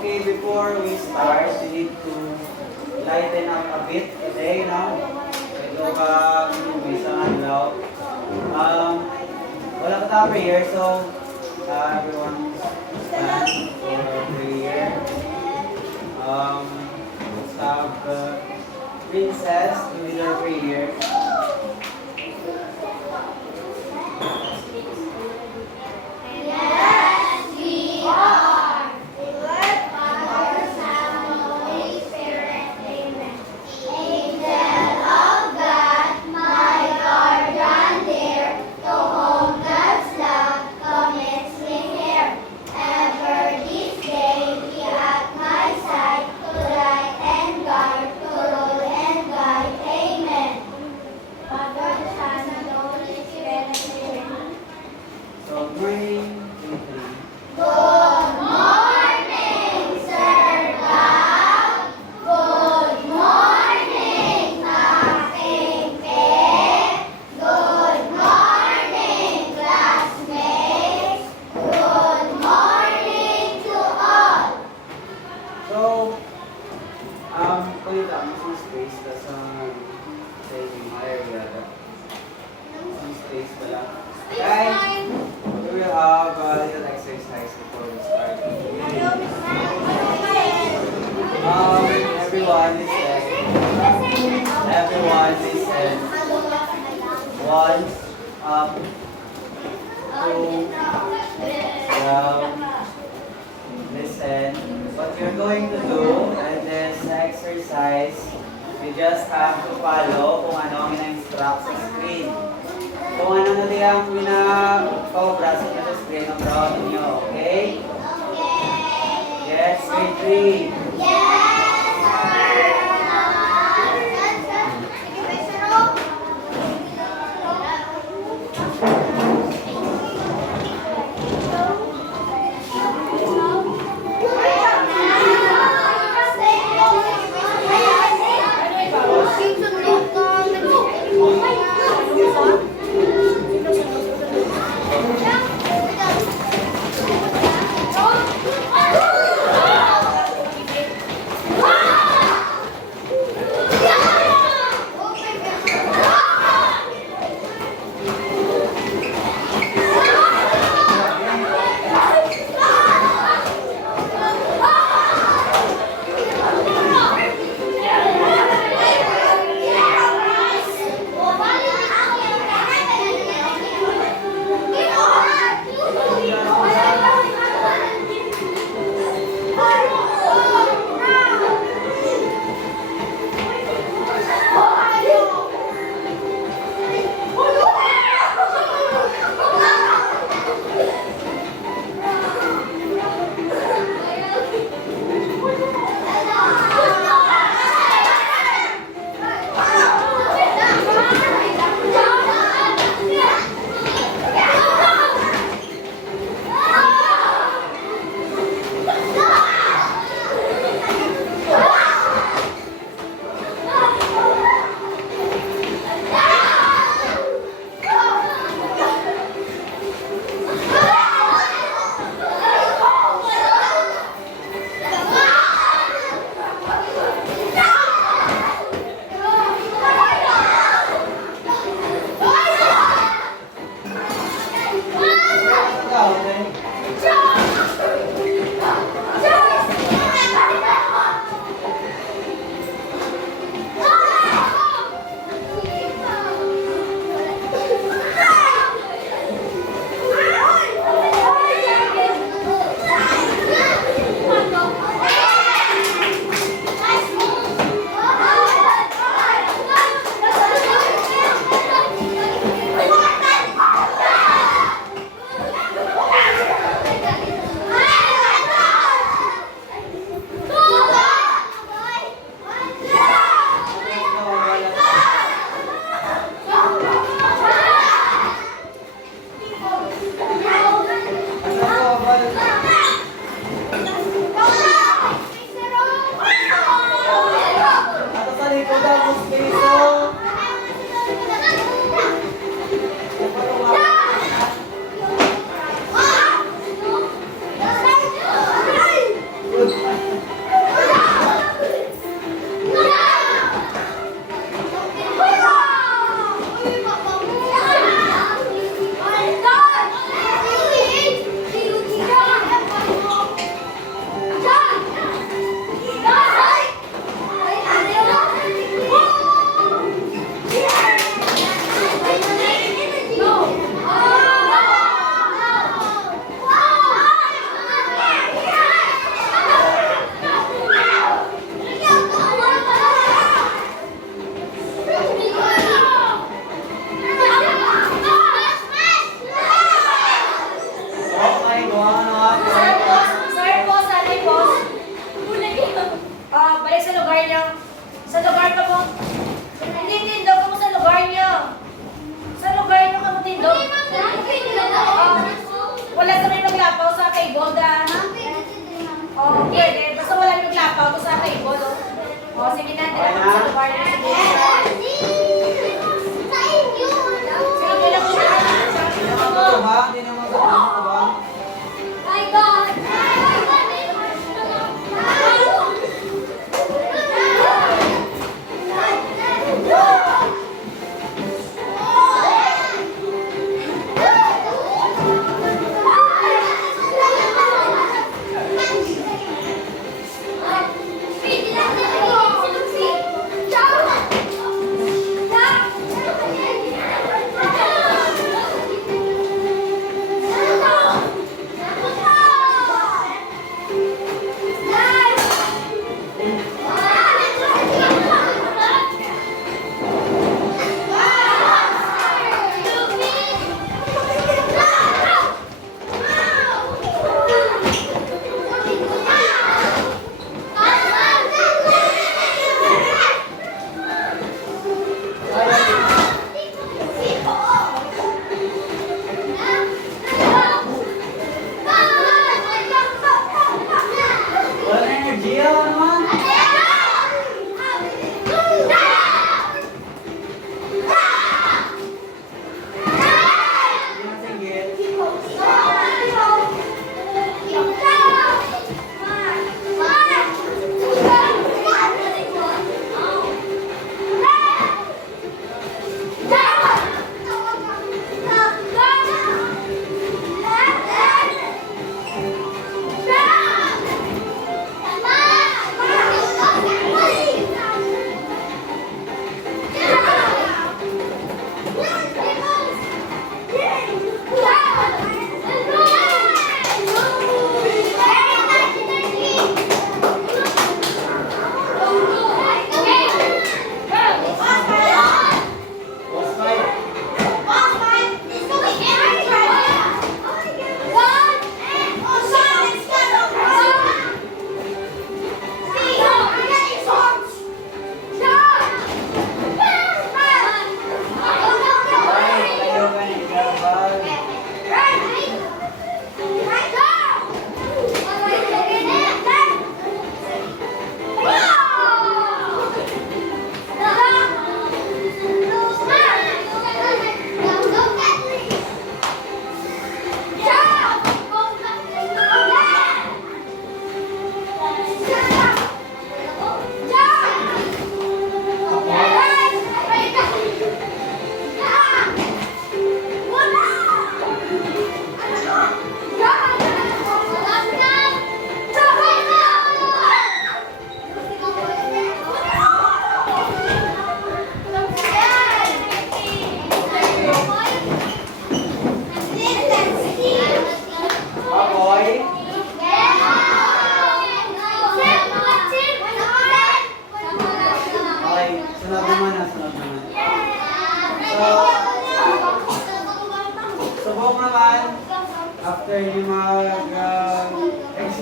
Okay, before we start, we need to lighten up a bit today, no? Ito ka, isang adlaw. Wala ka tayo prayer, so everyone stand for prayer. Let's have the princess to lead our prayer. Everyone listen. 1, up, 2, down, listen. What you're going to do in this exercise, you just have to follow kung ano ang ina-instruct sa screen. Kung ano na ang pinaka-cobra sa screen, ang brown ninyo, okay? Yes, grade 3. Yes!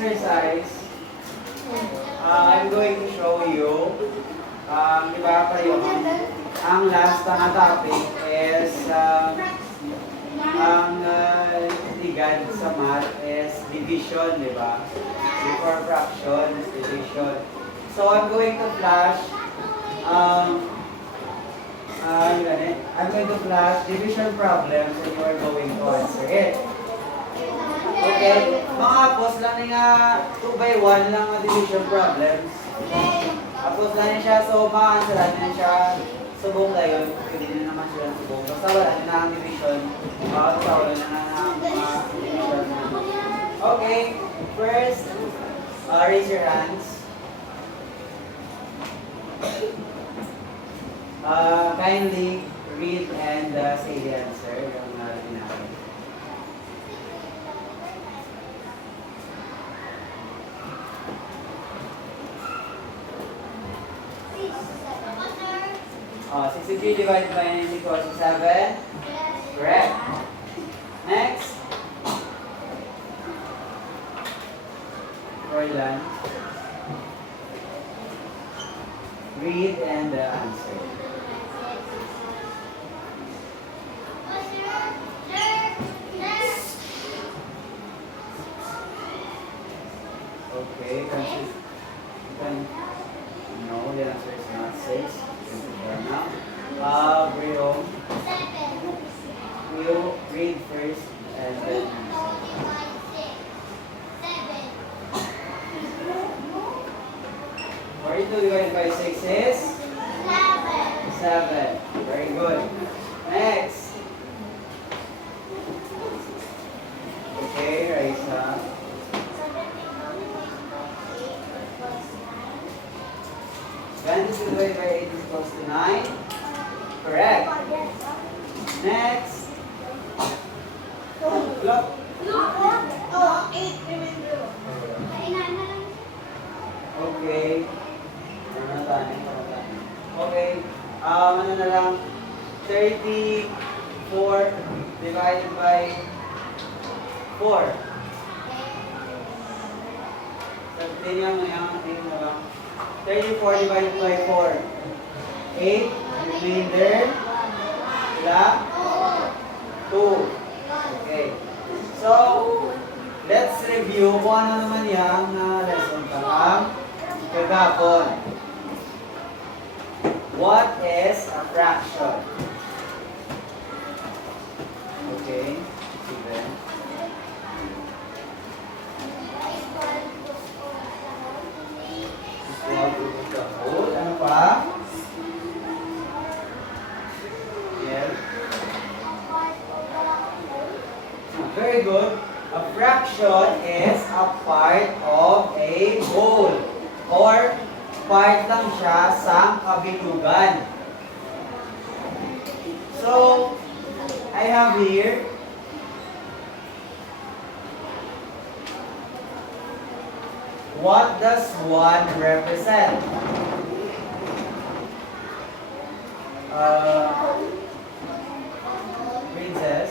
exercise, I'm going to show you, di ba kayo, ang last na topic is, ang ligad sa math is division, di ba? Before fractions, division. So I'm going to flash, I'm going to flash division problems and you are going to answer it. Okay, mga post lang nga 2 by 1 lang ang division problems. Tapos lang niya siya, so ma-answeran niya siya subong na yun. Pwede na naman siya subong. Basta wala niya na ang division. Basta wala na ang division. Okay, first, raise your hands. Kindly read and say the answer. Yung natin. Oh, 63 divided by 9 equals to 7. Yes. Correct. Next. Roylan. Read and answer. Okay, no, the answer is not 6. Brion, you read first and then 42 divided by 6 is 7. Very good. Next. Okay, Raisa. 22 divided by 8 is equals to 9. Correct. Next. Look. Oh, 8 remainder. Okay. Okay. Ano na lang? 34 divided by 4. Tingnan mo lang. 34 divided by 4. 8. Remainder. Wala. 2. Okay. So, let's review kung ano naman yung lesson kagapon. What is a fraction? Okay. Sige. Ano pa? Yes. Very good. A fraction is a part of a whole or part lang siya sa kabilugan. So, I have here what does 1 represent? Princess.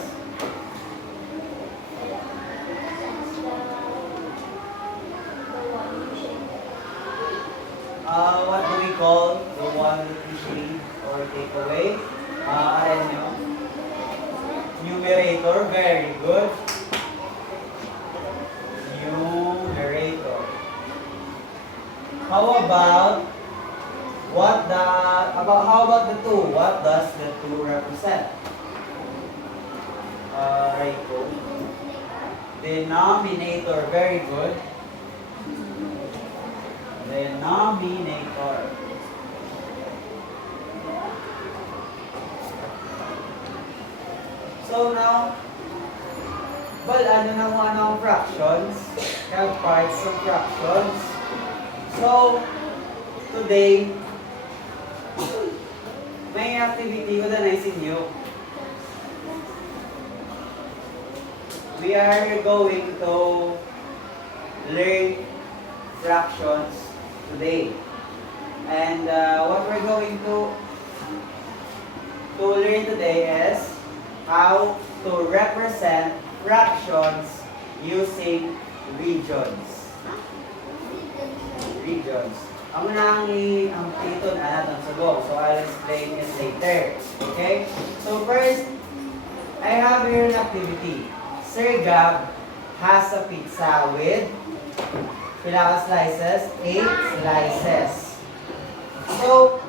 What do we call the one that usually or take away? Numerator. Very good. Numerator. How about how about the 2? What does the 2 represent? Right. Denominator. Very good. Denominator. So now, ano ang fractions? Have parts of fractions. So, today, may activity ko na naisinyo. We are going to learn fractions today. And what we're going to learn today is how to represent fractions using regions. regions. Ang unang ang ito na natin subong. So I'll explain it later. Okay? So first, I have here an activity. Sir Gab has a pizza with pila slices? 8 slices. So,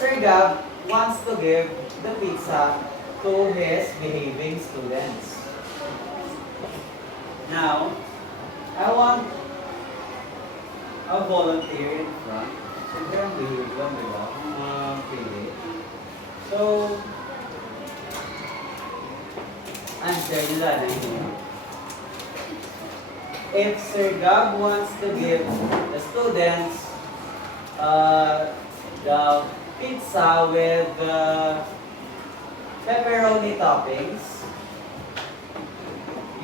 Sir Gab wants to give the pizza to his behaving students. Now, I want a volunteer in front. Siyempre ang behave lang, di ba? Kung pili. So, answer nila na yun. If Sir Gab wants to give the students the pizza with pepperoni toppings,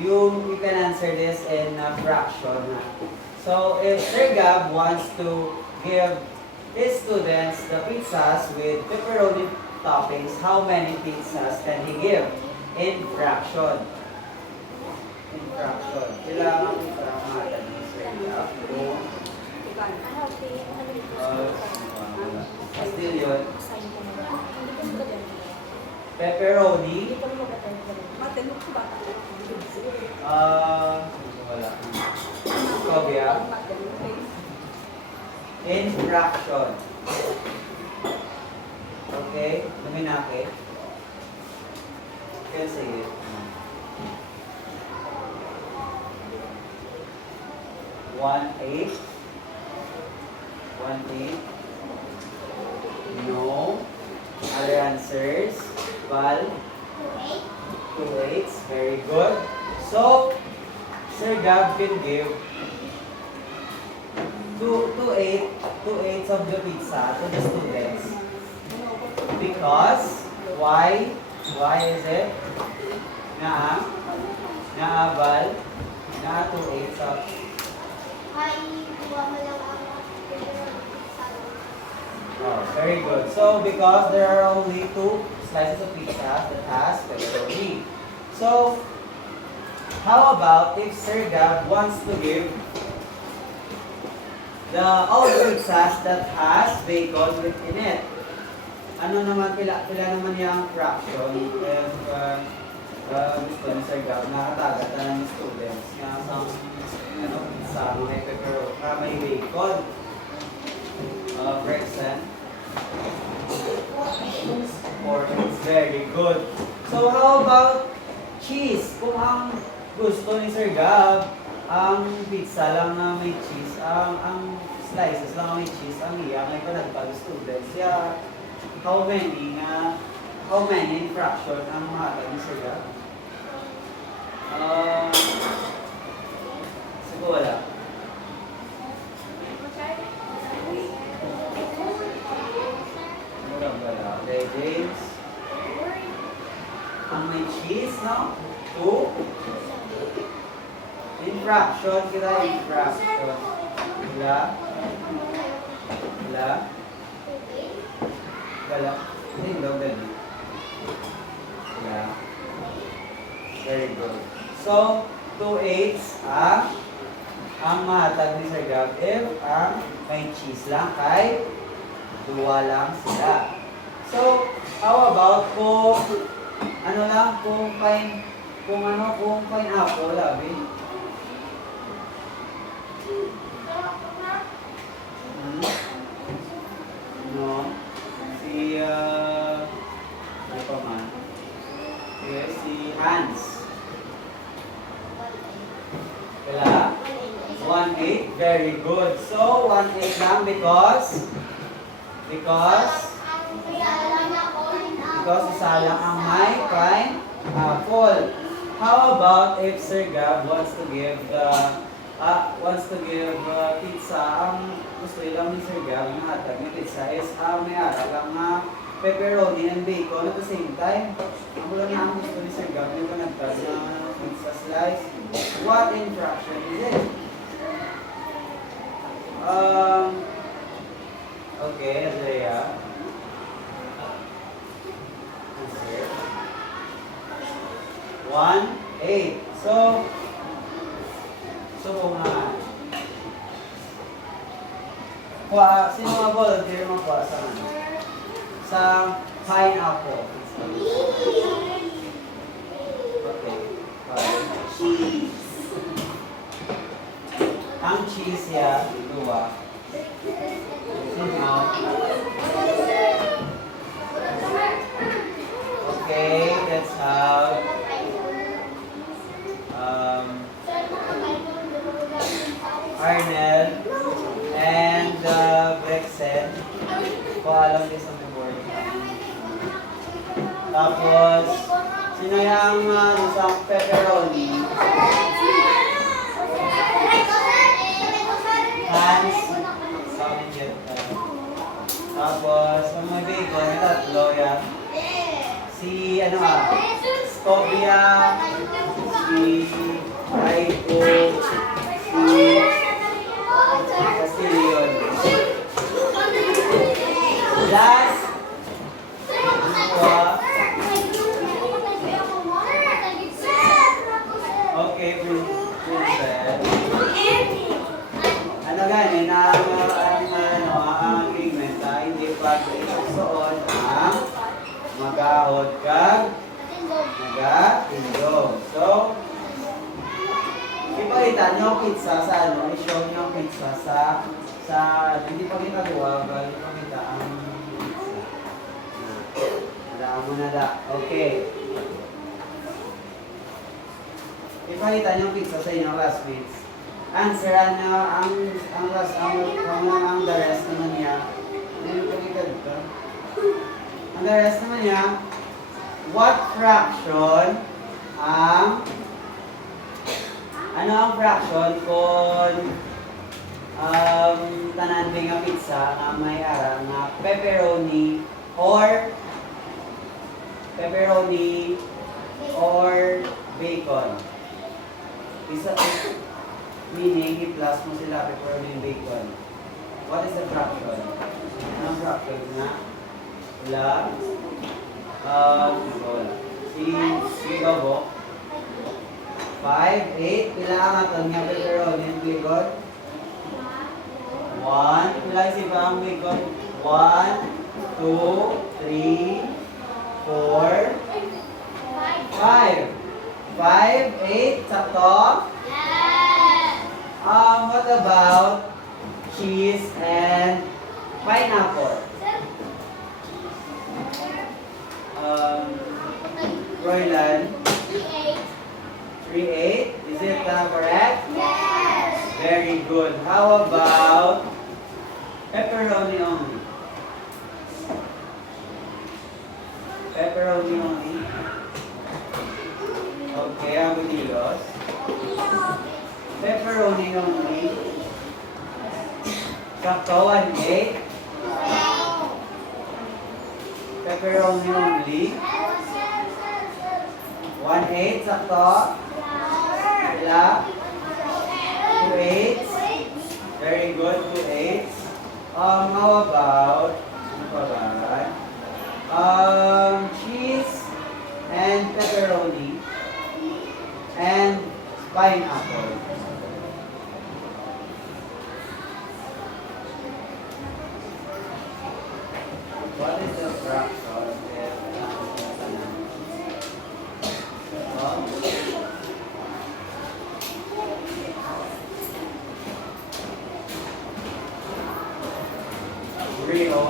you can answer this in a fraction. So if Sir Gab wants to give his students the pizzas with pepperoni toppings, how many pizzas can he give in fraction? In fraction. Kailangan ipamatan ni Sir Gab kung still yun. Pepperoni. Wala. Kobya. In fraction. Okay? Luminake. Kaya sige. 1/8. 1/8. No. Other answers? Val? 2/8. Very good. So, Sir Gab can give 2/8 of the pizza to the students. Because, why? Why is it? Val? 2/8 of... Oh, very good. So, because there are only 2 slices of pizza that has pepperoni. So, how about if Sir Gab wants to give all the pizzas that has bacon within it? Ano naman, pila naman yung fraction if gusto ni Sir Gab nakatagat na ng students na pizza may pepperoni, may bacon. Percent. 4. It's very good. So how about cheese? Kung ang gusto ni Sir Gab, ang pizza lang na may cheese, ang slices lang na may cheese, ang iya may panagpag students. Yeah, how many in fraction ang mahatag ni Sir Gab? Siguro wala. Okay, James. Ang may cheese, no? 2. In fraction, kita in fraction. Wala. Hindi daw ganun. Wala. Very good. So, 2/8 ang mahatag ni Sir Gab if ang may cheese lang kay 2 lang sila. So, how about kung pineapple, labi? No. Ano pa man? Si Hans. Wala? 1/8, very good. So, 1/8 lang because isa lang ang may pineapple. How about if Sir Gab wants to give pizza, ang gusto lang ni Sir Gab na hatag ni pizza is may ara lang pepperoni and bacon at the same time. Ang wala na ang gusto ni Sir Gab yung panagtag na pizza slice. What in fraction is it? Okay, Andrea. 1/8. So kung Sino mga volunteer mo po sa ano? Sa pineapple. Okay. Ang cheese ya, dua. Sino? Okay, let's have Arnel and Brexen. Along this on the board. Tapos, sino yung isang pepperoni? Hans. Sabi niya. Tapos, ang may bacon, may tatlo yan. Si, ano Scobia, si Raiko, si Castilion. Last, okay, princess. Ano ganin, ang agreement na hindi pa isusuot ang magahod kag nagatindog. So, ipalitan nyo ang pizza sa ano, i-show nyo ang pizza sa hindi pa kita gawa, bali pa kita ang pizza. Alam mo na da. Okay. Ipalitan nyo ang pizza sa inyong classmates. Answer ang the rest naman niya. Ang the rest naman niya, what fraction ano ang fraction kung tanan nga pizza na may ara na pepperoni or bacon. Isa meaning i-plus mo sila pepperoni and bacon. What is the fraction? Anong fraction na? Wala. Si Gabo. 5, 8. Pila ang atong nga pepperoni and bacon? 1. Pila si pa ang bacon? 1, 2, 3, 4, 5. 5, 8. Sakto? What about cheese and pineapple? Roylan? 3, 8. Is it correct? Yes. Very good. How about pepperoni only? Pepperoni only. Okay, Aguilos. Pepperoni only. Sakto, 1, 8. Pepperoni only. 1, 8. Sakto. Pila? 2, 8. Very good, 2, 8. How about, ano pa ba? Cheese and pepperoni and pineapple. What is the fraction? Rio.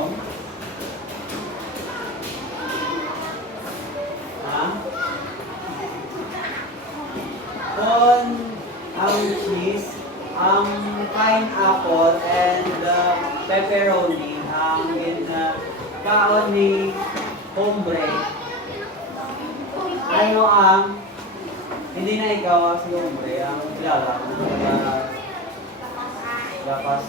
Kung ang cheese, ang pineapple, and pepperoni, ang kaon ni hombre, ano ang, hindi na ikaw si hombre, ang kilala, lapas.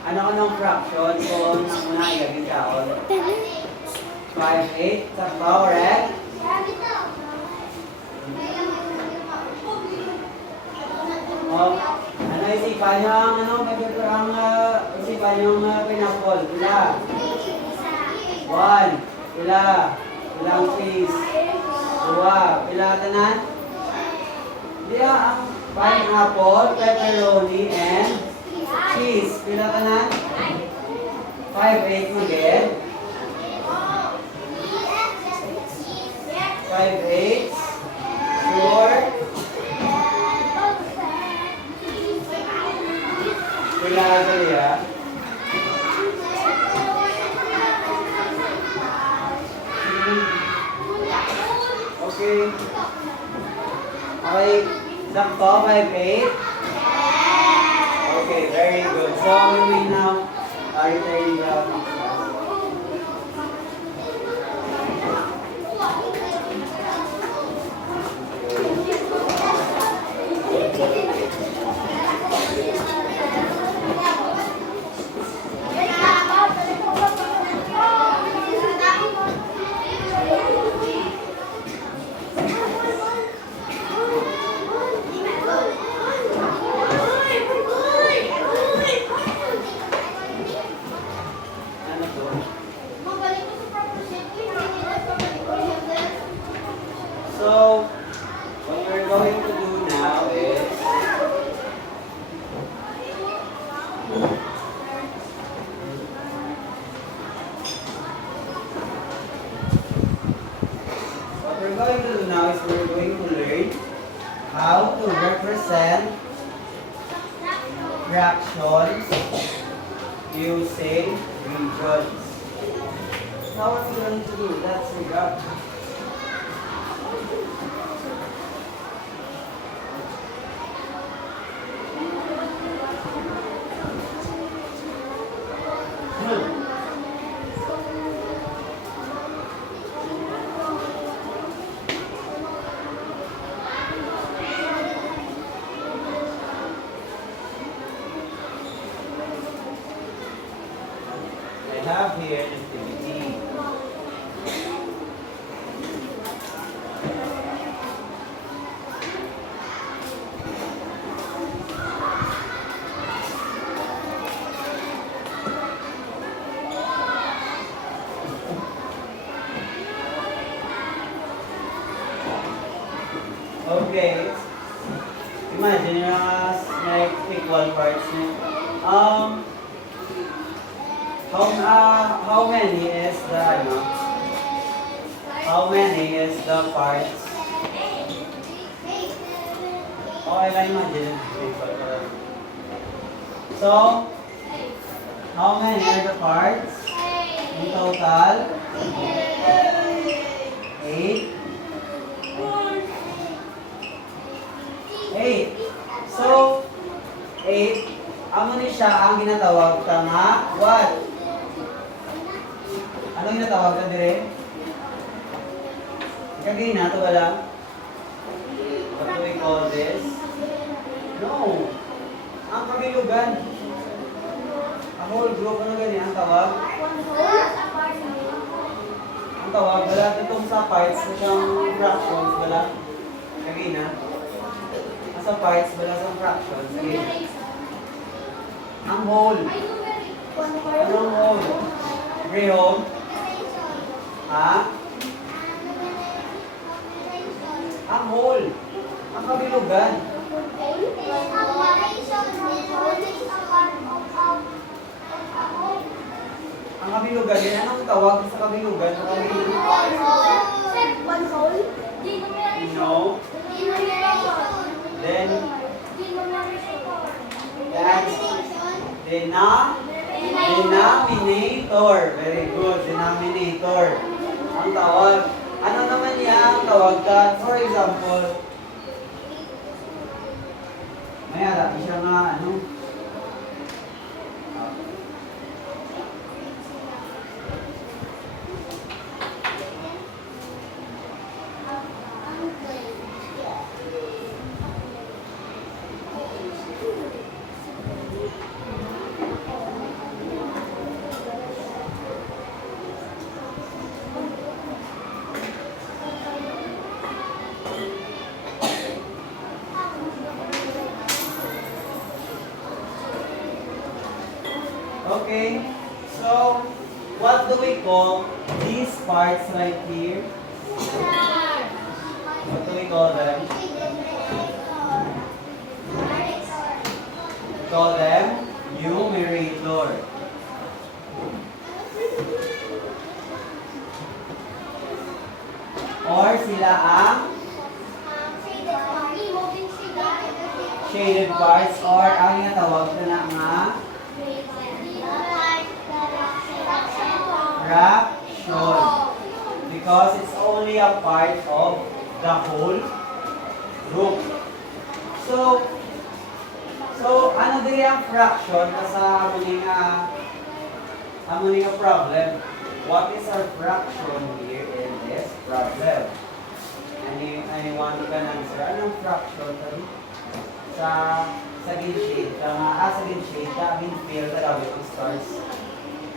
Ano-anong fraction kung muna igagin kaon? 5, 8, sakto, correct? Ano isipan nyo ang isipan nyo ang pineapple? Pila? 1. Pila? Pilang cheese? 2. Pila tanan? Hindi ang pineapple, pepperoni, and Cheese. Pila ka na? 5-8 mo din. 5-8. Sure. Pila ka dali ha? Okay. Okay. Sakto, 5-8. Okay, very good. So, we will now return the ano to? So, what we're going to do now is we're going to learn how to represent fractions using regions. How are we going to do? That's the graph. I have here an activity. Okay. Imagine yung like equal parts niya. How many is the ano? How many is the parts? Oh, I can imagine. So, how many are the parts? In total? 8. 8. So, 8. Amo ni siya ang ginatawag ka nga what? Ano ginatawag ka dire? Kagay na to wala? What do we call this? No. Ang kabilugan. Ang whole group ano ganyan ang tawag? Ang tawag wala itong sa parts na siyang fractions wala? Kagay na. Sa parts wala sa fractions. Kagay. Ang whole. Anong whole? Rehome? Ha? Ang whole. Ang kabilugan. Ang kabilugan, yan anong tawag sa kabilugan? Sa kabilugan? No. Then, that's denominator. Very good. Denominator. Ang tawag. Ano naman niya ang tawag ka? For example, may harap siya nga ano? Okay, so what do we call these parts right here? What do we call them? We call them pala ang shaded parts or ang natawag ko na nga fraction. Because it's only a part of the whole group. So ano diri ang fraction sa among nga problem? What is our fraction here in this problem? Anyone can answer? Anong fraction tayo? Sa ginshade. Sa ginshade, sa ginfield, tawag yung stars.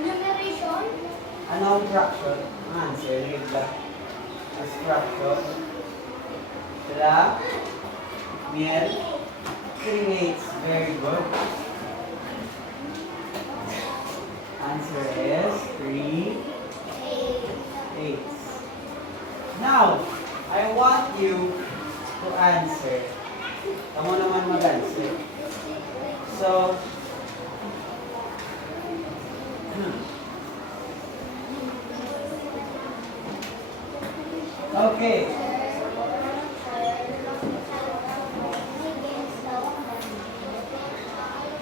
Numeration? Anong fraction? Ang answer, read ba? As fraction. Sila? Miel? 3/8. Very good. Answer is 3/8. Now, I want you to answer. Kamu naman mag-answer. So, okay.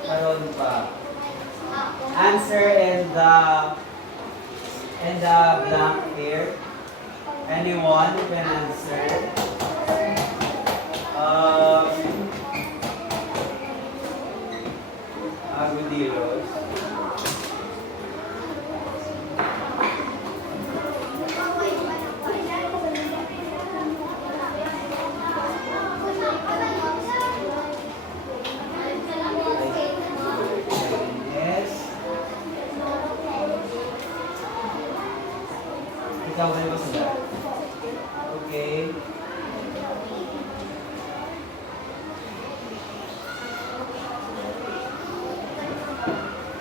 Karon pa. Answer in the blank here. Anyone can answer. Agudilos. Yes. Ikaw ba ba sila? Okay.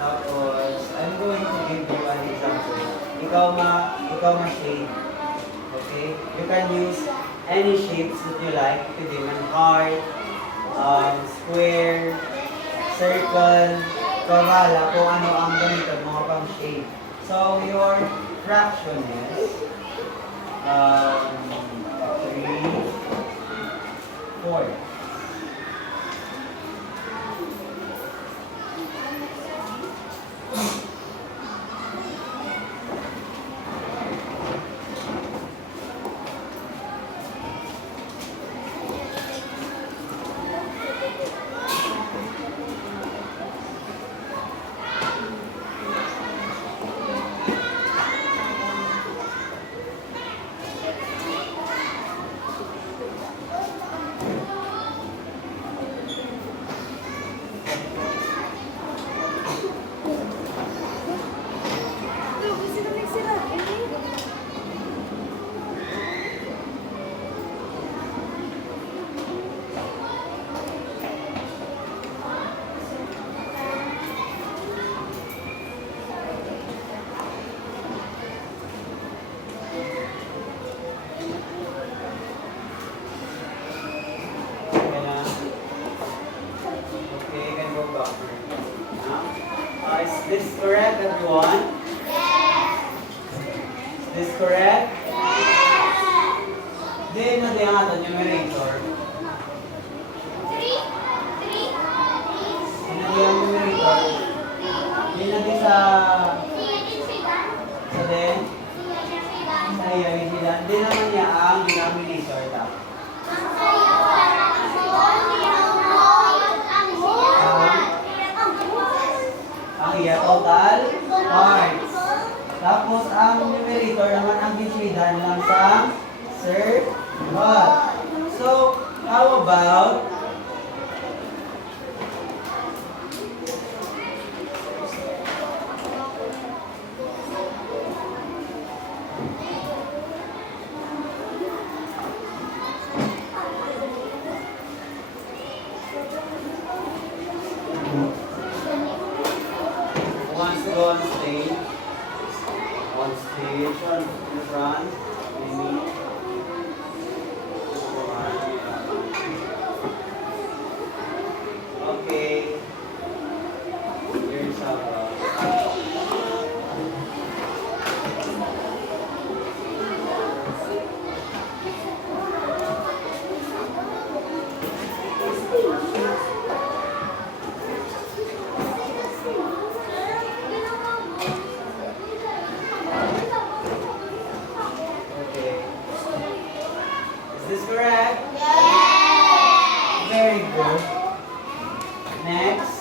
Tapos, I'm going to give you an example. Ikaw ma-shade. Okay? You can use any shapes that you like. Pwede man heart, square, circle, kavala, kung ano ang gamitan mga pang shade. So, your fraction is 3, 4. Is this correct, everyone? Yes! Is this correct? Yes! Then, na di ang ato numerator. 3. Then, na di ang numerator. Then, na di sa din. Sa iya, sila. Then, naman niya ang denominator. Ang iya, total parts. Tapos, ang numerator naman ang gisidan lang sa circle. So, how about who wants to go on stage? On stage, on the front, maybe. Okay. Here's how. Next.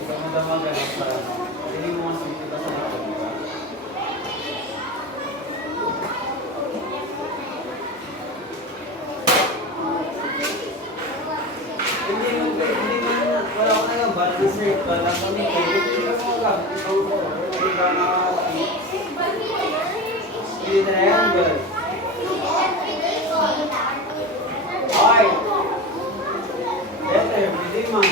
Ikaw mo daw magaling para hindi mo mas dito sa likod, di ba? Hindi man, wala ko nagambal na circle lang kami. Hindi ka mo lang. Hindi ka na hindi triangle. Okay. Better, pwede man.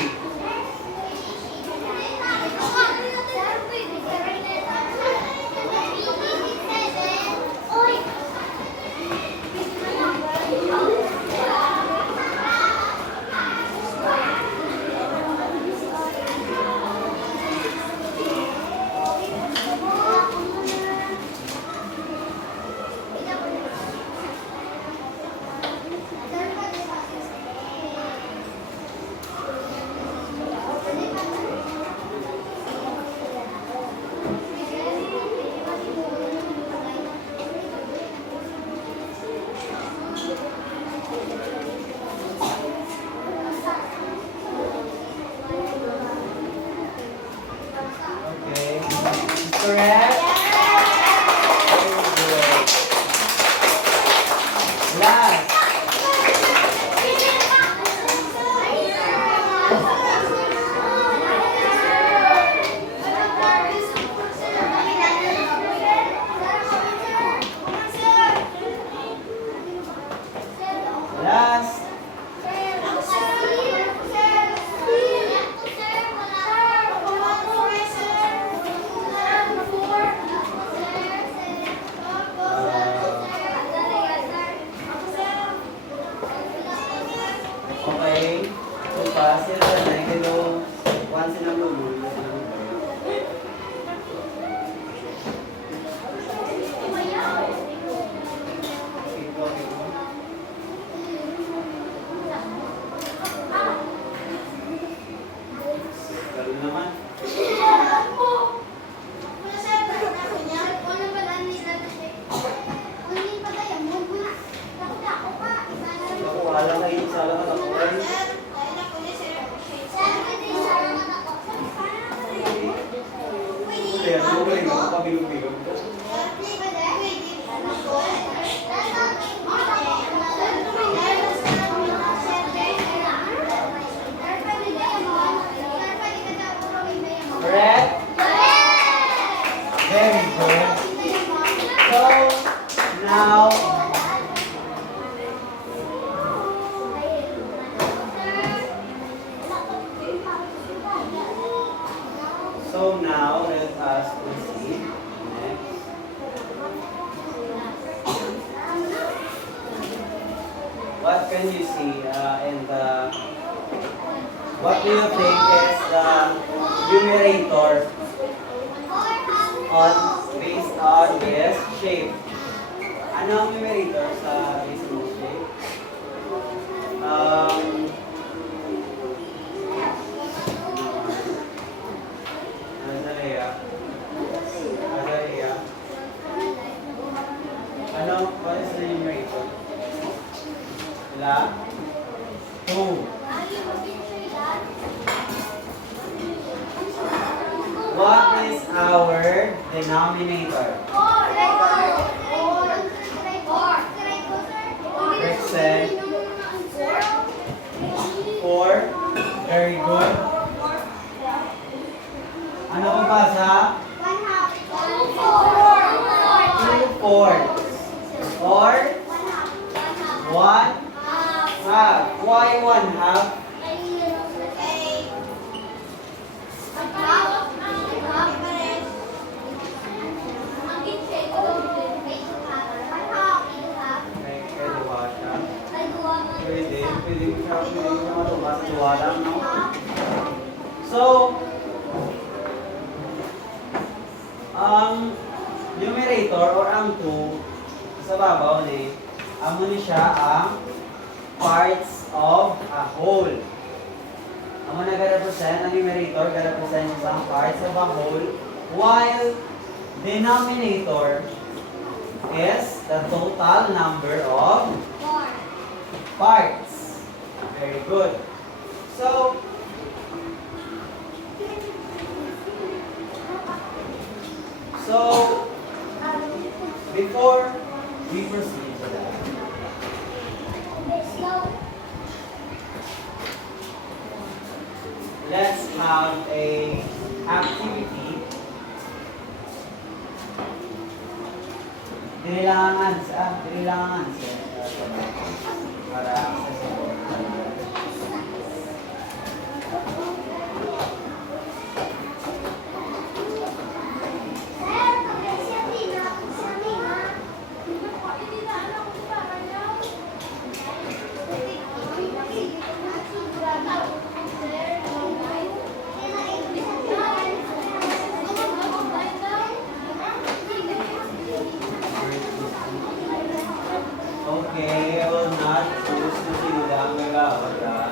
Okay. Correct? Very good. Last. Last. Okay. So, pass it na kilo. Once in a blue. Ganun naman. Ako, wala na yun sa alam ako. Kaya, ano ba yung pabilog-bilog? Correct? Very good. So, now, let us proceed. Next. What can you see what do you think is the numerator based on this shape? Ano ang numerator sa based on this shape? What is the numerator? Wala? 2. What is our denominator? Percent. 4. Very good. Ano pang basa? 2/4. Or 1/2. Why 1/2? Pwede mo siya matuwa. Basta dua lang, no? So, ang numerator or ang 2 sa babaw ni, amo ni siya ang parts of a whole. Amo na ga-represent, ang numerator ga-represent sa parts of a whole, while denominator is the total number of 4. parts. Very good. So, before we proceed to that, let's have a activity. Dinilangan sa para accessible. Okay, I will not choose to sila ang gagawin.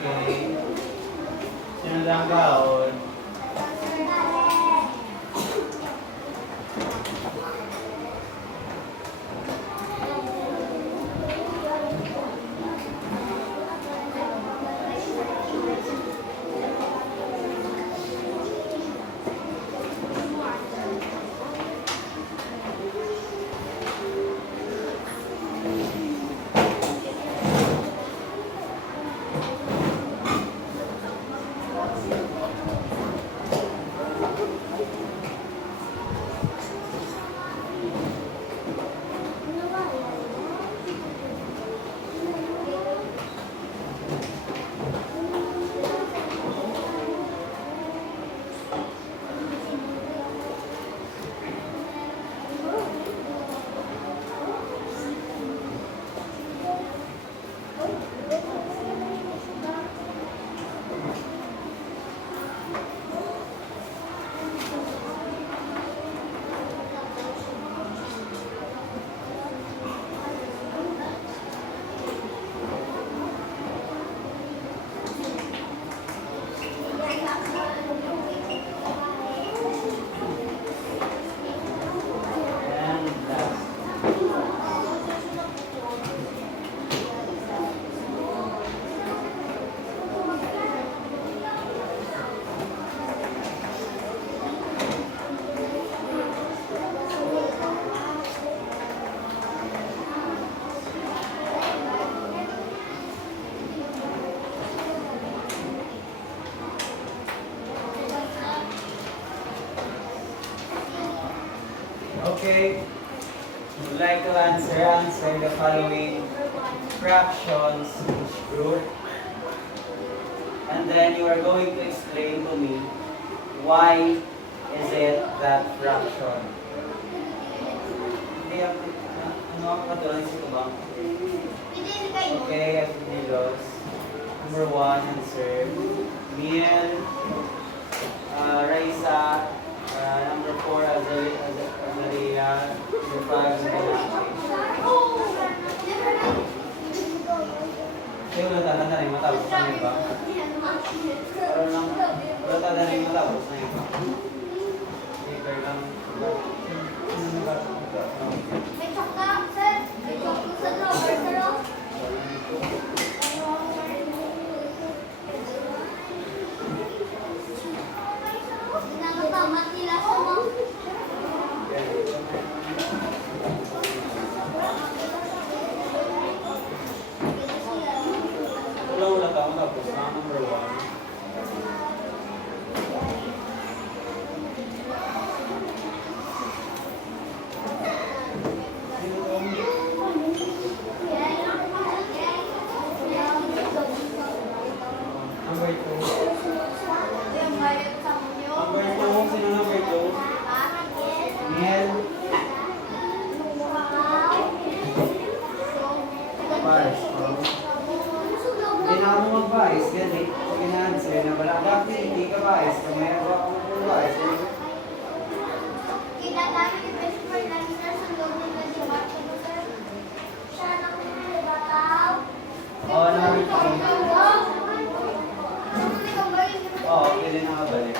Okay. Sino lang gaon? Sir, answer the following fractions each group. And then you are going to explain to me why is it that fraction. Okay, ano ako doon sa tubang? Okay, Apinilos. Number 1, answer. Miel, Raisa, number 4, Azaria, number 5, Kaya wala tanda na yung matapos na yung iba. Parang lang, wala tanda na yung matapos na yung iba. Paper lang. May tsaka, sir. May tsaka sa drawer, sir. Nakatamat nila sa mga... Wala ka matapos na number 1. Number 2. Number 2, sino number 2? Miel. Vice. Hindi na ako mag-vice. Ganit. Sige na answer na wala. Dati hindi ka vice. Kamaya ba ako mag-vice? Kita namin yung best friend namin na sa loob nila di ba? Siya na kung bataw. Oo, number 3. Oo, pwede na kabalik.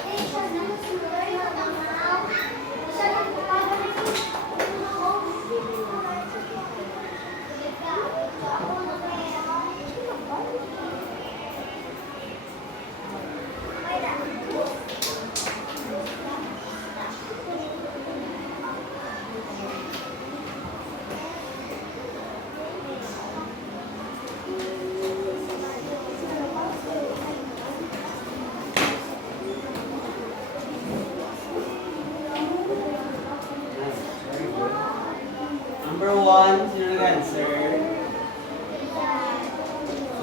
Number 1, sino nag-answer?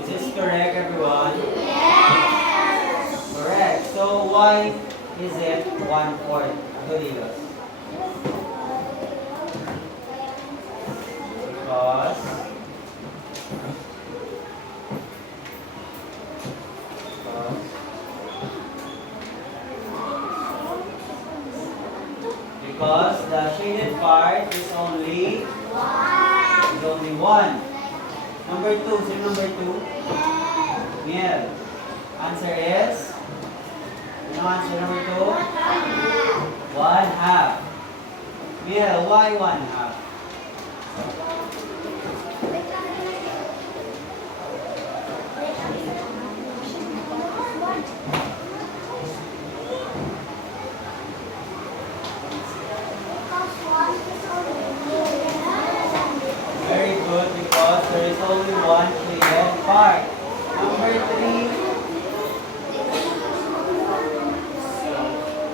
Is this correct, everyone? Yes! Correct. So, why is it 1/4? Dolilos. Because the shaded part is only one. Number 2, sino number 2? Miel. Answer is? Ano answer number 2? 1/2. Miel, why 1/2? Very good, because there is only one shaded part. Number 3.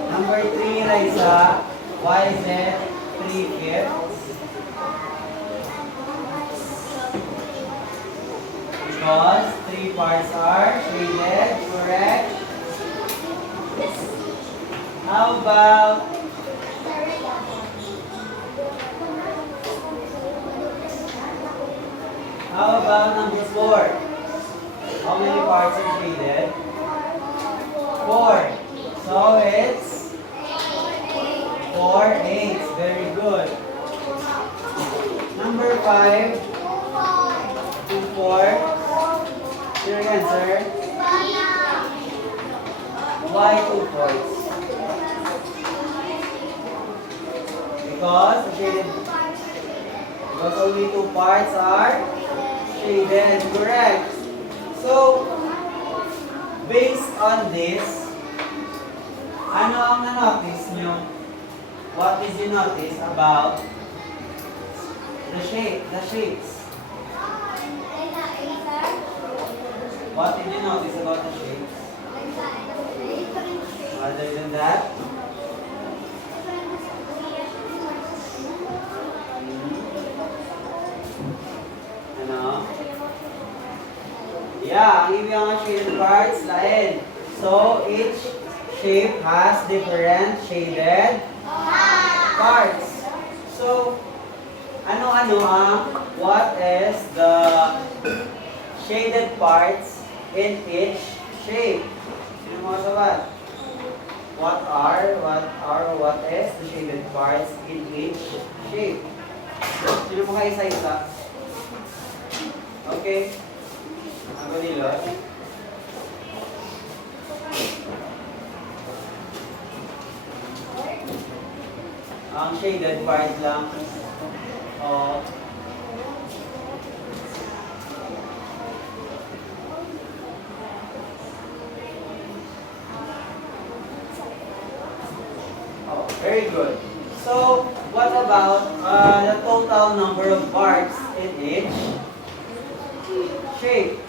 Number 3, Raisa. Why is it 3/5? Because 3 parts are shaded, correct? How about number 4? How many parts are shaded? 4. So it's 4/8. Very good. Number 5. 2/4. Your answer? Why 2/4? Because only 2 parts are shaded, correct. So, based on this, ano ang na-notice nyo? What did you notice about the shapes? What did you notice about the shapes? Other than that? Yeah, ang ibig ng shaded parts, lain. So, each shape has different shaded parts. So, ano-ano what is the shaded parts in each shape? Sino mga sabat? What is the shaded parts in each shape? Sino mga isa-isa? Okay. Ako nilot. Ang shaded part lang of very good. So, what about the total number of parts in each shape?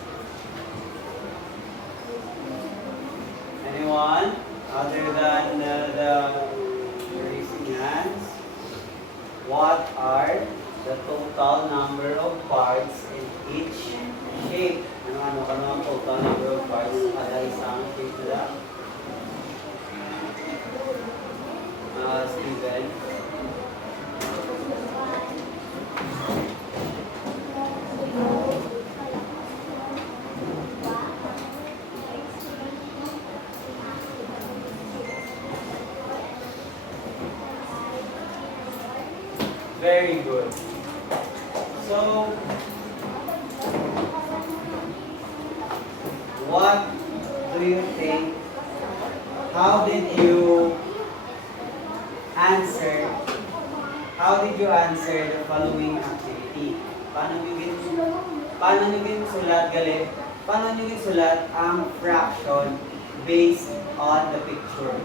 Anyone? Other than the raising hands? What are the total number of parts in each shape? Ano ang total number of parts kada isang shape nila? Steven. Very good. So, what do you think? How did you answer the following activity? Paano nyo ginsulat ang fraction based on the picture?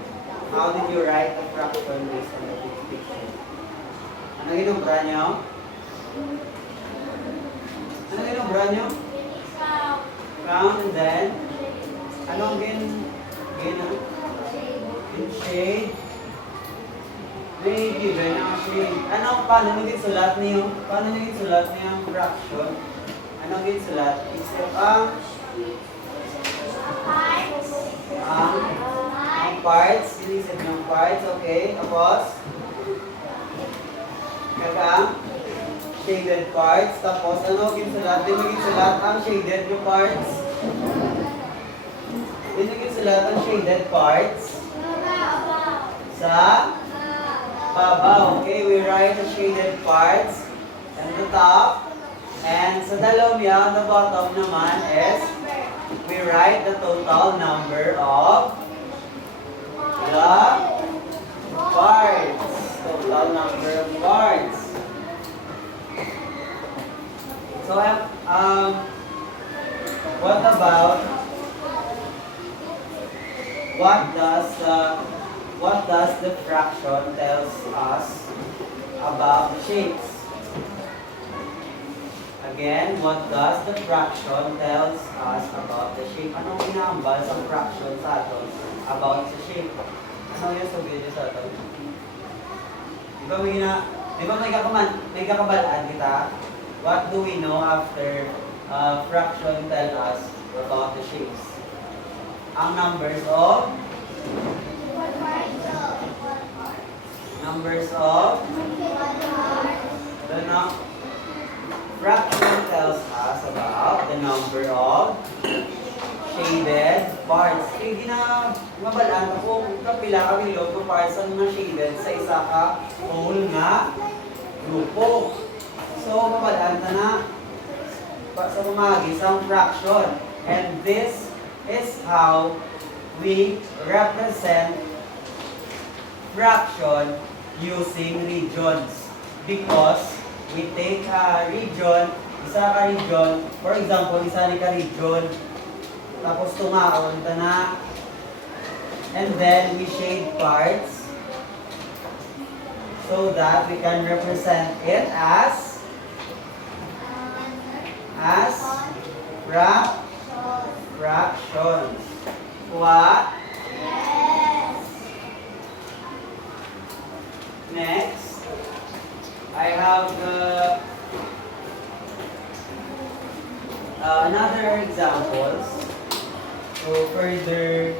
How did you write the fraction based on the picture? Ano ginubra nyo? Count, and then anong shade? May given ang shade. Paano nyo ginsulat niyo ang fraction? Anong ginsulat? Except ang parts. Sinisip ng parts. Okay. Tapos, kagang shaded parts. Tapos, ano ginsulat? Din ginsulat ang shaded parts. Din ginsulat ang shaded parts. Sa baba. Okay, we write the shaded parts at the top. And sa dalawang the bottom naman is we write the total number of the parts. Total number of parts. So, what about what does the fraction tells us about the shapes? Again, what does the fraction tells us about the shape? Anong inaambal sa fraction sa aton about the shape? Ano yung sabihin niyo sa aton? Di ba may kakabalaan kita? What do we know after fraction tell us about the shapes? Ang numbers of the fraction tells us about the number of shaded parts. Kaya ginabalaan kung kapila kami log ng parts ang mga shaded sa isa ka whole nga grupo. So, mabalaan na sa pamagi sa fraction. And this is how we represent fraction using regions. Because we take a region, isa ka region, for example, isa ni ka region, tapos tumaon ta na, and then we shade parts so that we can represent it as fractions. What? Yes. Next, I have the another examples to further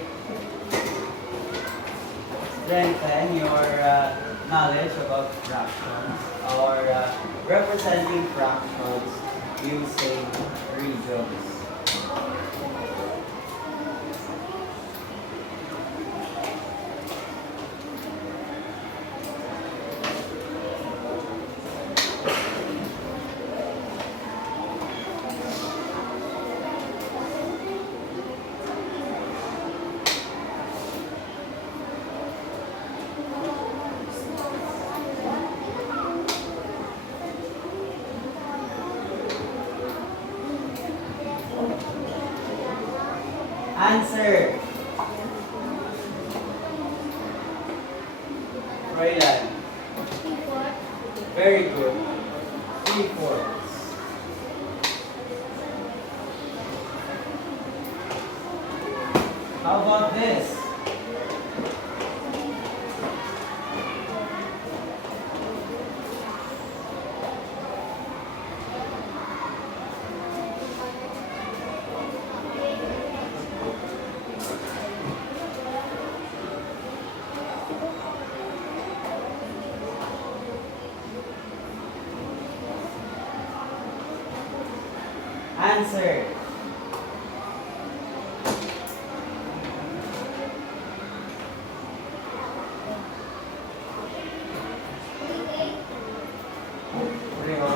strengthen your knowledge about fractions or representing fractions using regions. Answer. Roylan. Very good. 3/4. How about this? Answer. Pareho.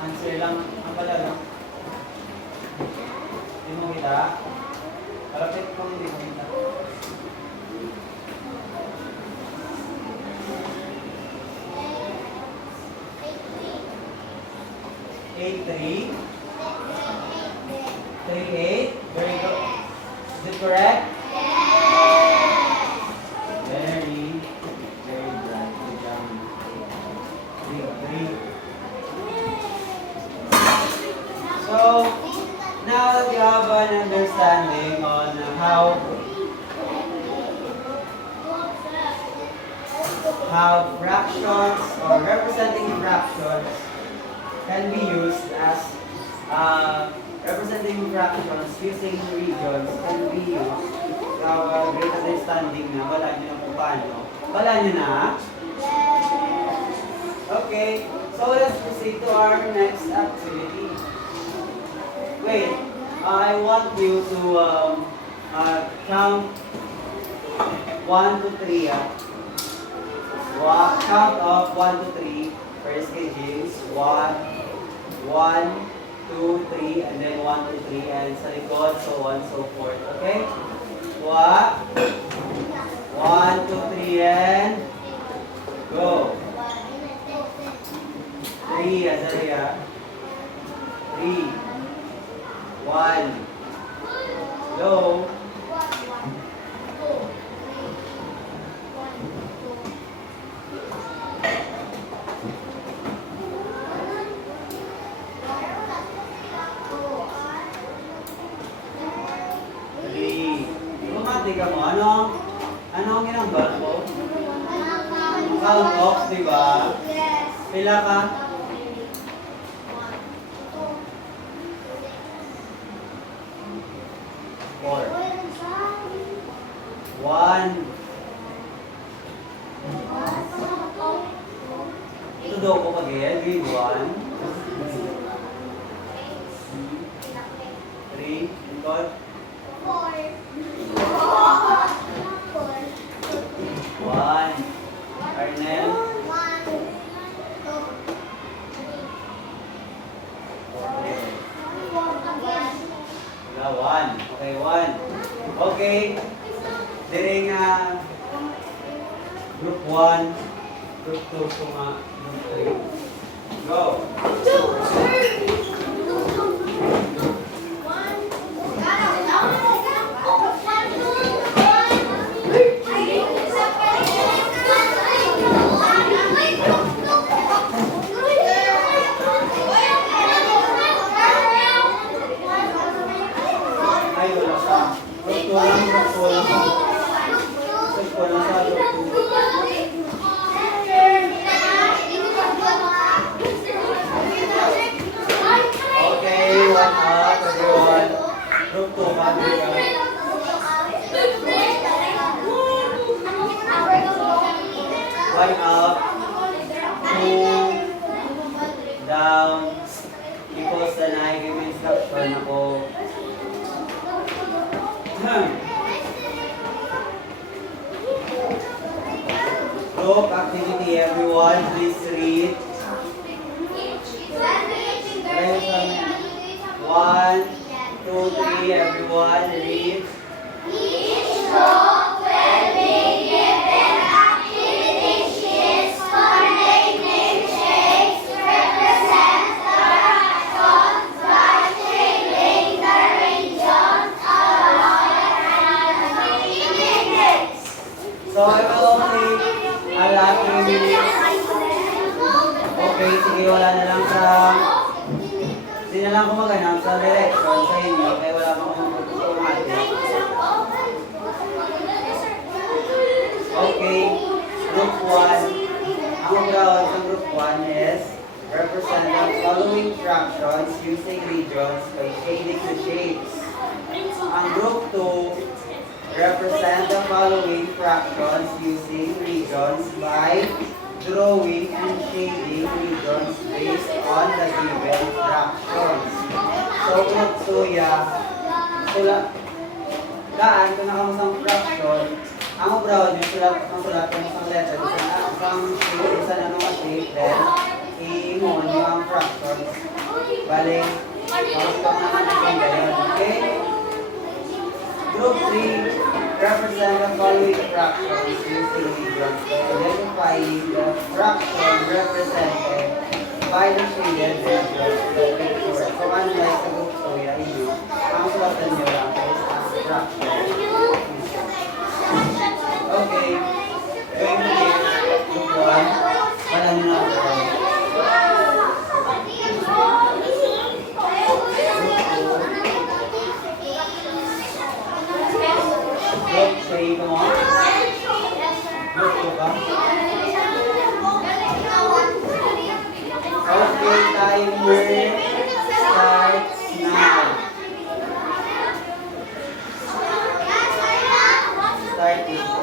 Answer lang ang pala, no? Hindi mo kita. Malapit kung hindi mo kita. Eight, 3. 3, 8. Very good. Is it correct? Very bright. Good job. 3, 3. So, now that you have an understanding on how fractions or representing fractions can be used as representing fractions using regions can be used to have a great understanding na wala nyo na kung paano. Wala nyo na? Okay, so let's proceed to our next activity. Wait, I want you to count 1 to 3. Count of 1 to 3. First kay James, 1, 2, 3, and then 1, 2, 3, and sa likod, so on, so forth. Okay? 1, 2, 3, and go. 3, Azaria. 3, 1, go. Ka mo, ano ang ginambal mo? Count off, di ba? Pila ka? 4. 1. Ito daw ko kagaya, grade 1. 3. Likod. 1. Arnel. 1. Okay, 1. Okay. Diring group 1, group 2, group 3. Go. Agree ka? One up, two, down, equals na nakikita instruction ako. Group activity, everyone, please read. One, two, three, everyone, read. Each group will be given activity sheets containing shapes represent the actions by shading the regions along the minutes. So I will only allot 3 minutes. Okay, sige, wala na lang sa... Hindi na lang kumaganap sa direction sa inyo, kaya wala pa akong automatic. Okay, group 1. Ang ground sa group 1 is represent the following fractions using regions by shading the shapes. Ang group 2, represent the following fractions using regions by drawing and shading regions based on the given fractions. So, group 2, daan, kung nakamusang fraction, ang brown yung sulat yung isang letter, isang shape, isang ano nga shape, then i-mon yung ang fractions. Bale, maustap na natin ganyan, okay? Group 3, represent the following fractions using regions by identifying the fraction represented by the shaded regions in the picture. So, unlike sa group 2, ang sulatan nyo lang is ang fraction. Okay, going to be group 1, wala nyo na ako. Group 3, come on. Group 2 ba? Okay, timer starts now. Start now.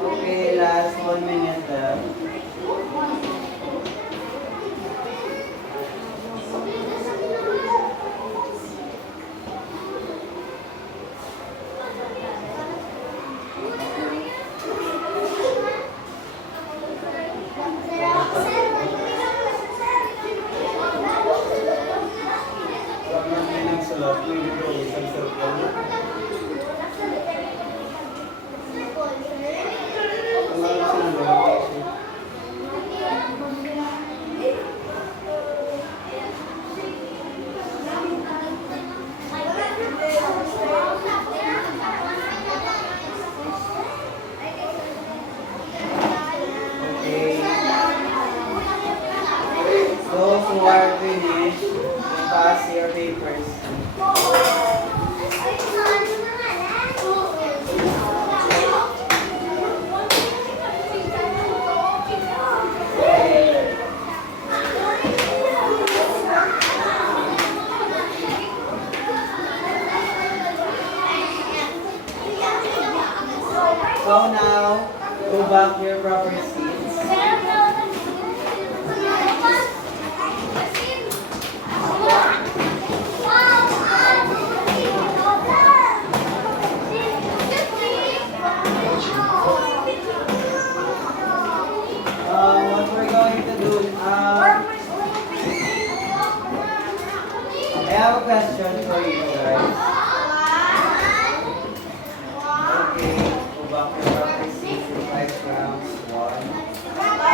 Okay, last 1 minute left. Huwag na kayo ng sulat, may dito isang circle. Kung ano sinunod, Go back to your proper seats. What we're going to do, I have a question for you guys. Okay, go back to your proper seats in 5 rounds. 1,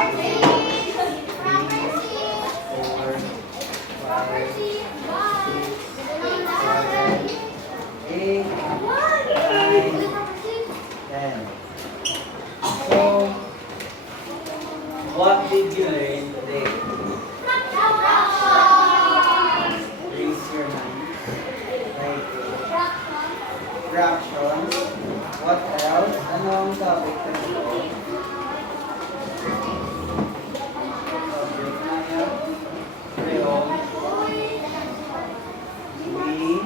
2, 3, 4, 5, 6, 7, 8, 9, 10. So, what did you learn today? Raise your hand. Right. Fractions. What else? Ano ang topic na ito? Subject na yan. Crayon. We.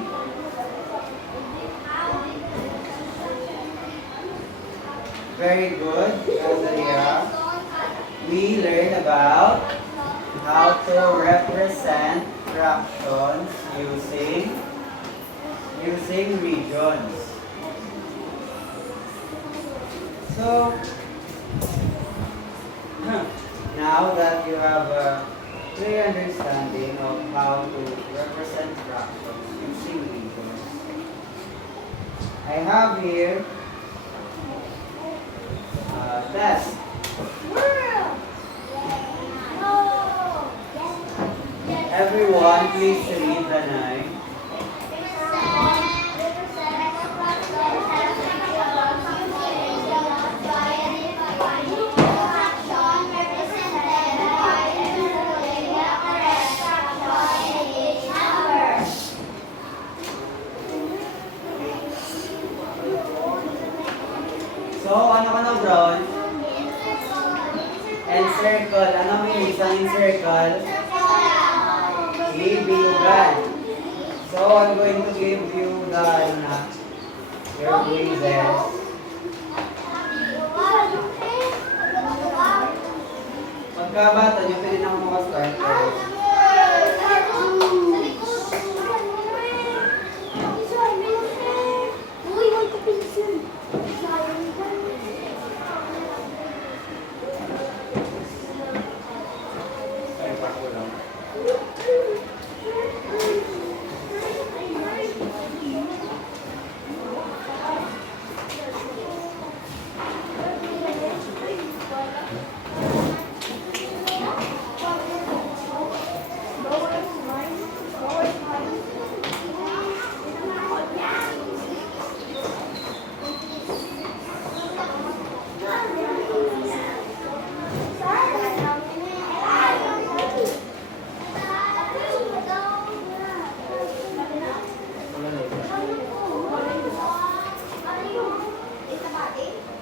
Very good, Rosalia. We learn about how to represent fractions using regions. So now that you have a clear understanding of how to represent fractions using regions, I have here a test. Everyone, please read the 9. So, ano ka na, Brown? Encircle. Ano may isang encircle? Ibiugan. So, I'm going to give you the your quizzes. Pagkabata nyo, pwede na ako makastart. Sorry, pako lang.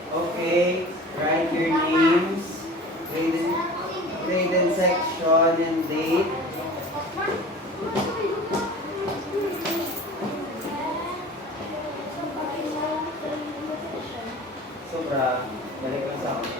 Okay, write your names, grade and section, and date. Sobra, balik ka sa akin.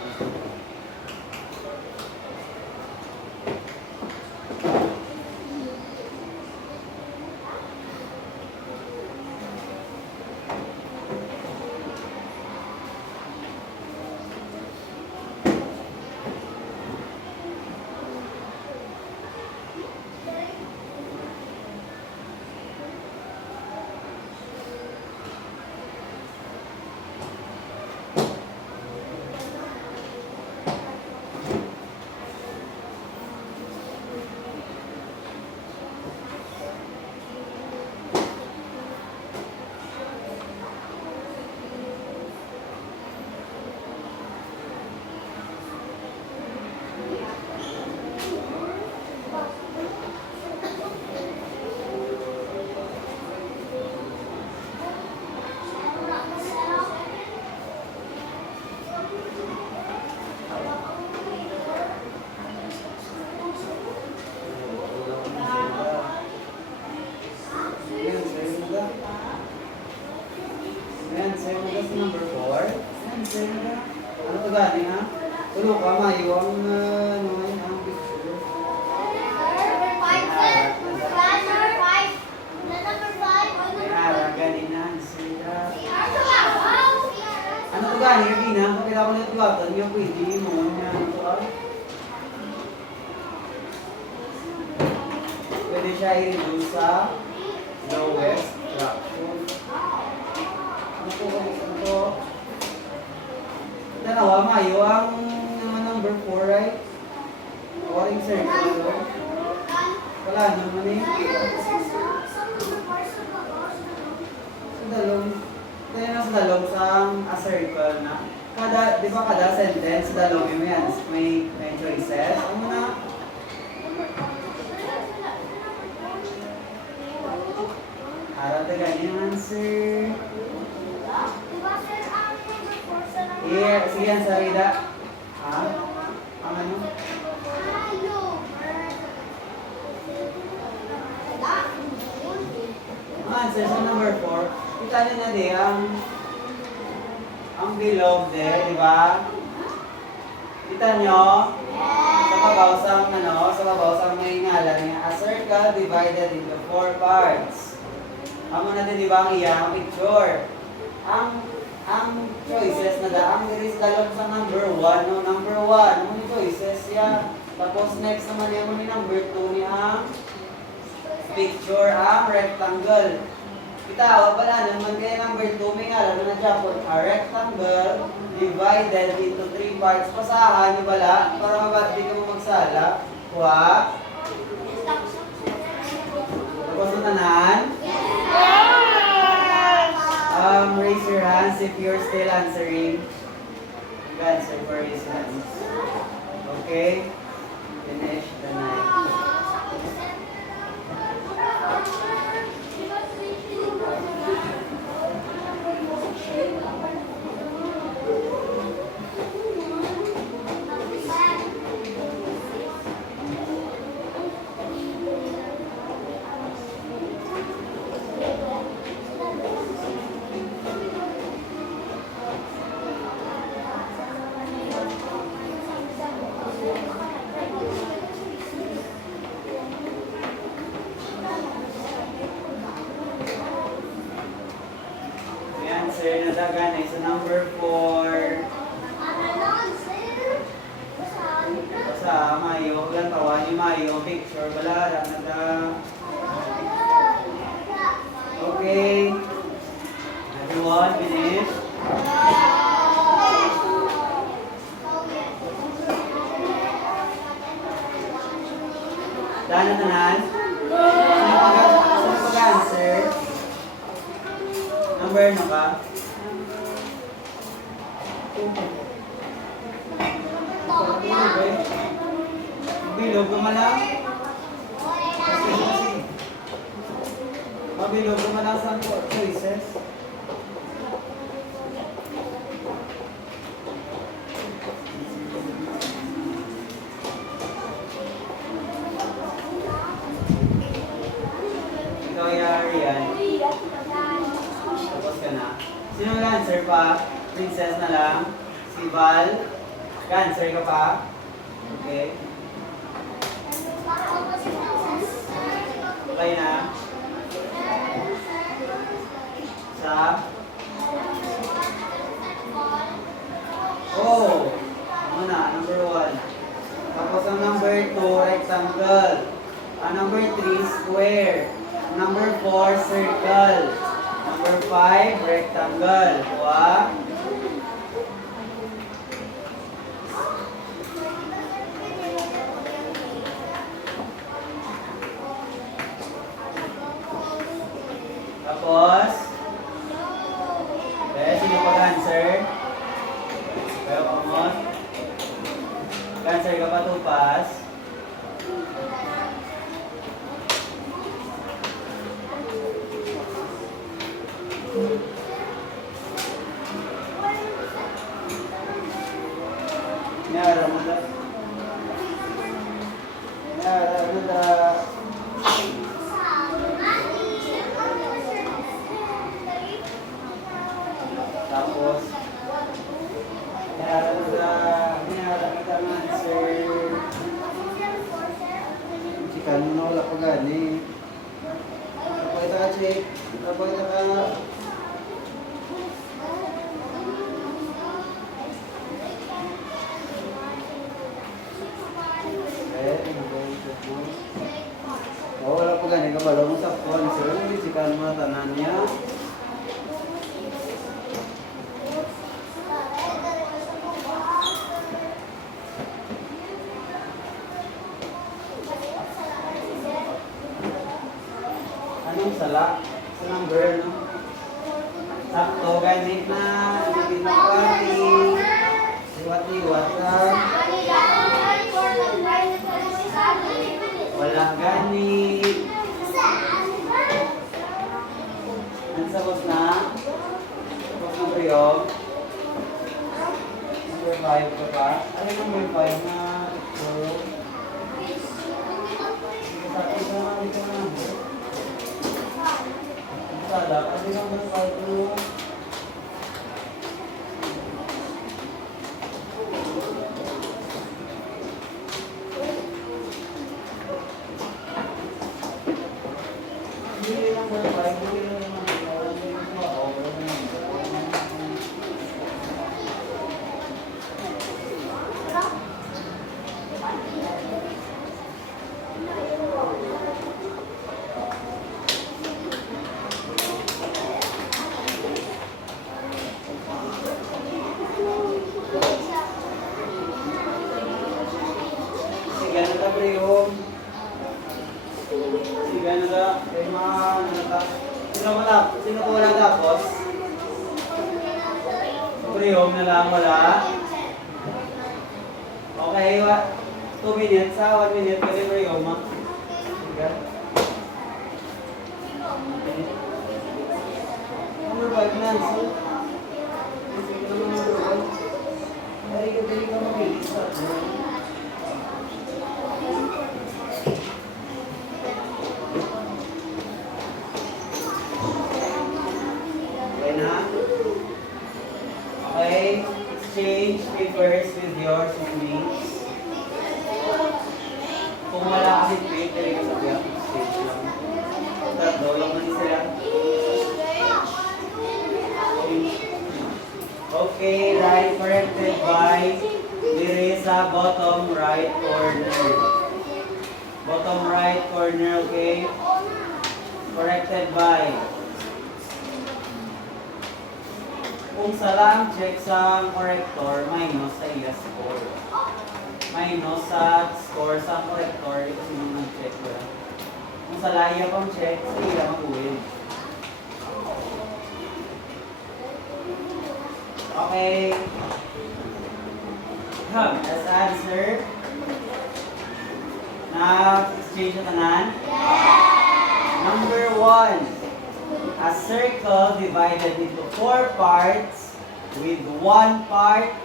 gani ha? Tulo ka, mayo ang ano ngayon ang picture. Number 5, sir. Number 5. Number 5. May ara, gani na. Sila. Wow! Ano to gani? Gina, kapila ko na ito watan. Yung pwede mo. Ano to ah? Pwede siya i-reduce sa lowest fraction. Ano po kung ano to? Dalawa, mayo ang naman number 4, right? Oring circle. Wala naman eh. Sa dalong, tayo na sa dalong sa a circle na. Di ba kada sentence, sa dalong yun yan, may choices. Ano na? Harap na ganyan ang answer. Here, sige yan sa Rida. Ha? Ang ano? Ang answer sa number 4, kita nyo na di, ang bilog de, di ba? Kita nyo? Sa kabaw sa may ngalan niya, a circle divided into 4 parts. Amo natin di ba ang iyang picture? Ang choices na ang diri sa dalom sa number 1, no? Number 1, mo ni choices ya. Tapos next naman yan mo ni number 2 ni ang picture, ang rectangle. Kita, wala naman kaya number 2, may ngalan na Japon, a rectangle divided into 3 parts. Pasahan nyo bala, para di ka mo magsala. Wa? Tapos na tanan? Raise your hands if you're still answering. Answer for raise your hands. Okay? Finish the night. May answer na dagan ay sa number 4. Basta mayo, lang tawa ni mayo, picture, balara na da. Okay. Everyone, finish. Dana tanan? Sino pag-answer? Number ano ka? Bilog ka man lang? Mabilog ka man lang sa choices? Ikaw yari yan. Tapos ka na. Sino mag-answer pa? Princess na lang. Si Val. Mag-answer ka pa? Okay. Okay na. Sa? Oh! Ano na? Number 1. Tapos ang number 2, rectangle. Ang number 3, square. Ang number 4, circle. Number 5, rectangle. Wa? Tapos? Okay, sino pag-answer? Kayo pa mo? Pag-answer ka pa tupas? Nyara mo da. Nyara mo da. Tapos, nyara mo da. ang answer. Chikan mo na wala pa gani. Napakita ka, Chick. Napakita ka. Oh, wala pa gani. Kabalo mo sa phone. Sir, chikan mo na tanan niya. Anong sala? Sa number, no? Sakto, ganit na. Liwat-liwati. Liwat-liwatan. Wala ganit. Ano sa boss na? Boss na Priyo? Number 5 ka ba? Ano number 5 na? Puro? Sakto na, dito na. Salah, ada number 5 dulu. Ini number 5 dulu. Sige na ta Priyo. Sige na ta. Sino ko wala tapos? Priyo na lang wala. Okay, 2 minutes ha, 1 minute pwede Priyo ma. Sige. Number 5 na. Sige na number 1. Dali ka mag-release sa Okay, exchange papers with your seatmates. Kung wala ka seatmate, dali ka sa biyak. Exchange lang. Tatlo lang man sila. Okay, right corrected by dire sa bottom right corner. Bottom right corner, okay? Corrected by. Kung salang check sa corrector, minus sa iya score. Minus sa score sa corrector, ito sinong nag-check ko lang. Kung sa laya pang check, sa iya mag-uwin. Okay. Let's answer. Na-exchange na tanan? Number 1. A circle divided into 4 parts with 1 part.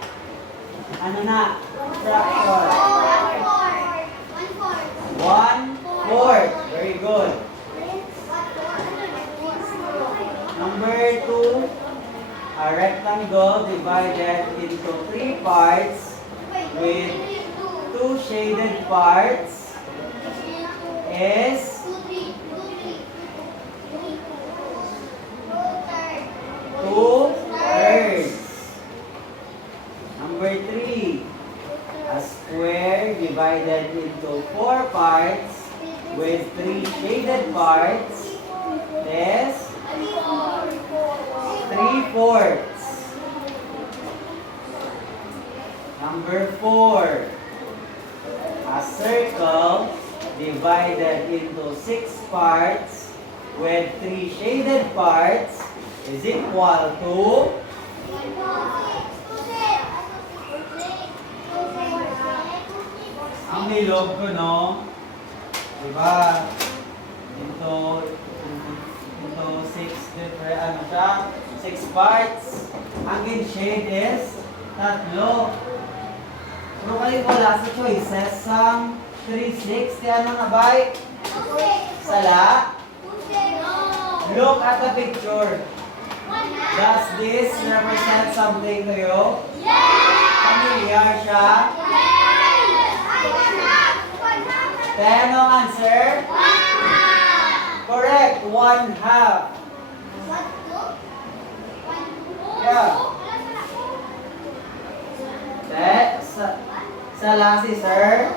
Ano na? Fraction. 1/4. Very good. Number 2. A rectangle divided into 3 parts with 2 shaded parts is 2/3. Number 3. A square divided into 4 parts with 3 shaded parts is 3/4. Number 4. A circle divided into 6 parts with 3 shaded parts is equal to ang nilog ko, no? Diba? Into 6 different, ano siya? 6 parts. Ang in-shade is 3. Pero kayo wala sa choices sang 3/6. Kaya ano na ba? Sala? Look at the picture. Does this represent something to you? Familiar siya? Kaya anong answer? Correct, 1/2. Yeah. Sa lasi, sir.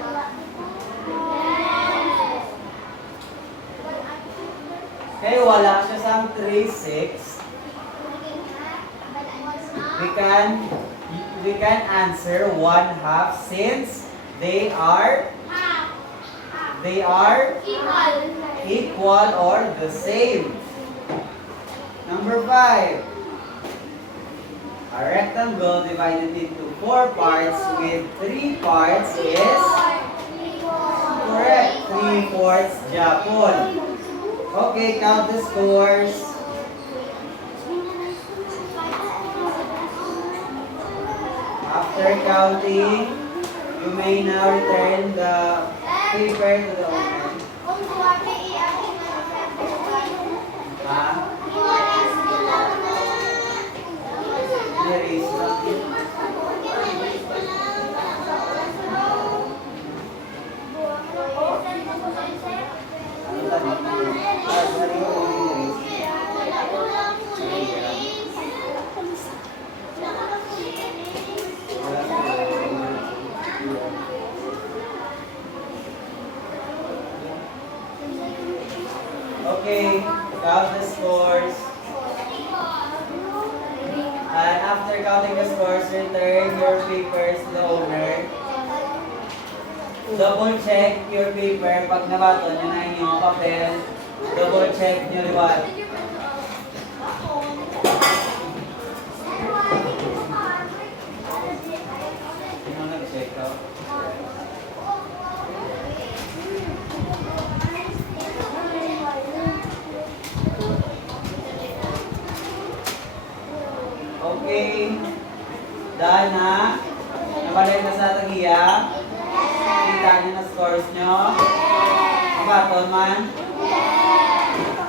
Okay, wala siya sa 3/6. We can answer 1/2 since they are equal or the same. Number 5. A rectangle divided into 4 parts with 3 parts is correct. 3/4 Japon. Okay, count the scores. After counting, you may now return the paper to the owner. Ha? Erase lang yun. Ano tadi? Sorry, erase. Okay, count the scores. And after counting the scores, return your papers to the owner. Double check your paper. Pag nabato nyo na inyong papel, double check nyo liwat. Sino nag-check out? Okay. Dahil na. Nabalik na sa tagiya. Kita niyo na scores nyo. Mabaton man.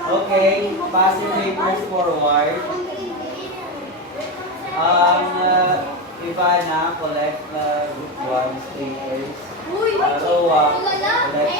Okay. Pass your papers forward. Ivana, collect group 1 papers. Roa, collect